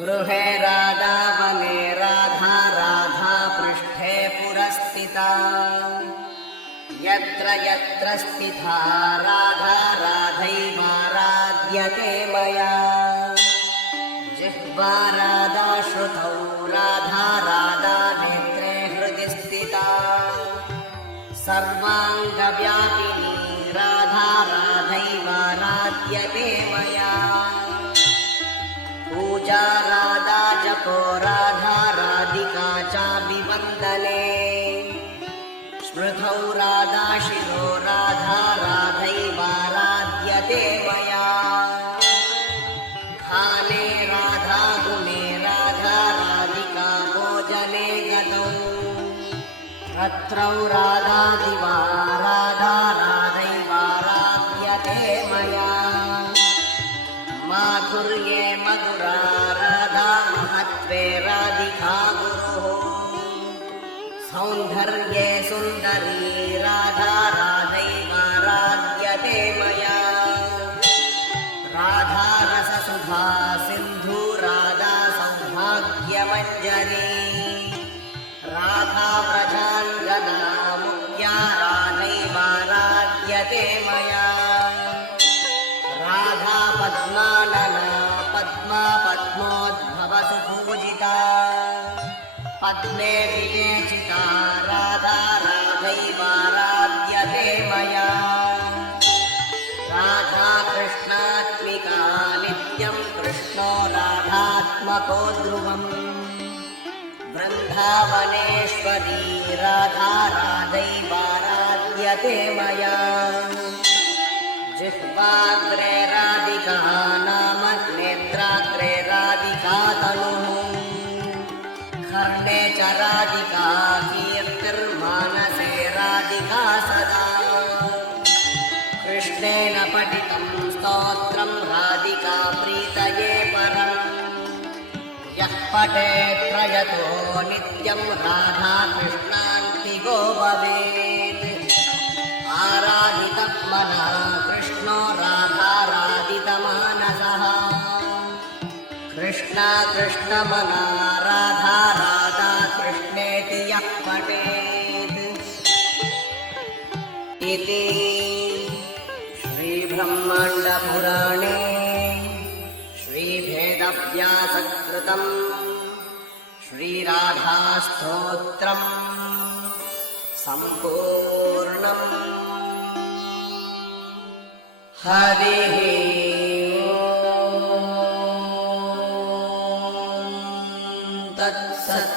गृहे राधा वने राधा राधा पृष्ठे पुरस्थिता यत्र यत्र स्थिता राधा राधैवाराध्यते मया जिह्वा राधा श्रुतौ राधा राधा नेत्रे हृदि स्थिता सर्वाङ्गव्यापिनी राधा राधैवाराध्यते मया पूजा राधा जपो राधा राधिका चाभिवन्दने स्मृतौ राधा शिरो राधा राधैवाराध्यते मया खाने राधा गुणे राधा राधिका भोजने गतौ रात्रौ राधा दिवा राधा राधैवाराध्यते मया माधुर्ये मधुरा राधा महत्त्वे राधिका गुरुः सौन्दर्ये सुन्दरी राधा राधैवाराध्यते मया राधा रससुधा सिन्धु राधा सौभाग्यमञ्जरी राधा व्रजाङ्गना मुख्या राधैवाराध्यते मया राधा पद्मानना पद्मा पद्मोद्भव सुपूजिता पद्मे विवेचिता राधा राधैवाराध्यते मया राधा कृष्णात्मिका नित्यं कृष्णो राधात्मको ध्रुवम् वृन्दावनेश्वरी राधा राधैवाराध्यते मया जिह्वाग्रे राधिका नाम नेत्राग्रे राधिका तनुः कर्णे च राधिका कीर्तिर्मानसे राधिका सदा कृष्णेन पठितं स्तोत्रं राधिका प्रीतये परम् यः पठेत् प्रयतो नित्यं राधा कृष्णान्तिको भवेत् आराधितः मनः कृष्णो राधाराधितमानसः कृष्णा कृष्णमना राधा राधा कृष्णेति यः पठेत् इति श्रीब्रह्माण्डपुराणे श्रीवेदव्यासकृतं श्रीराधास्तोत्रम् सम्पूर्णम् हरिः ओम् तत्सत्।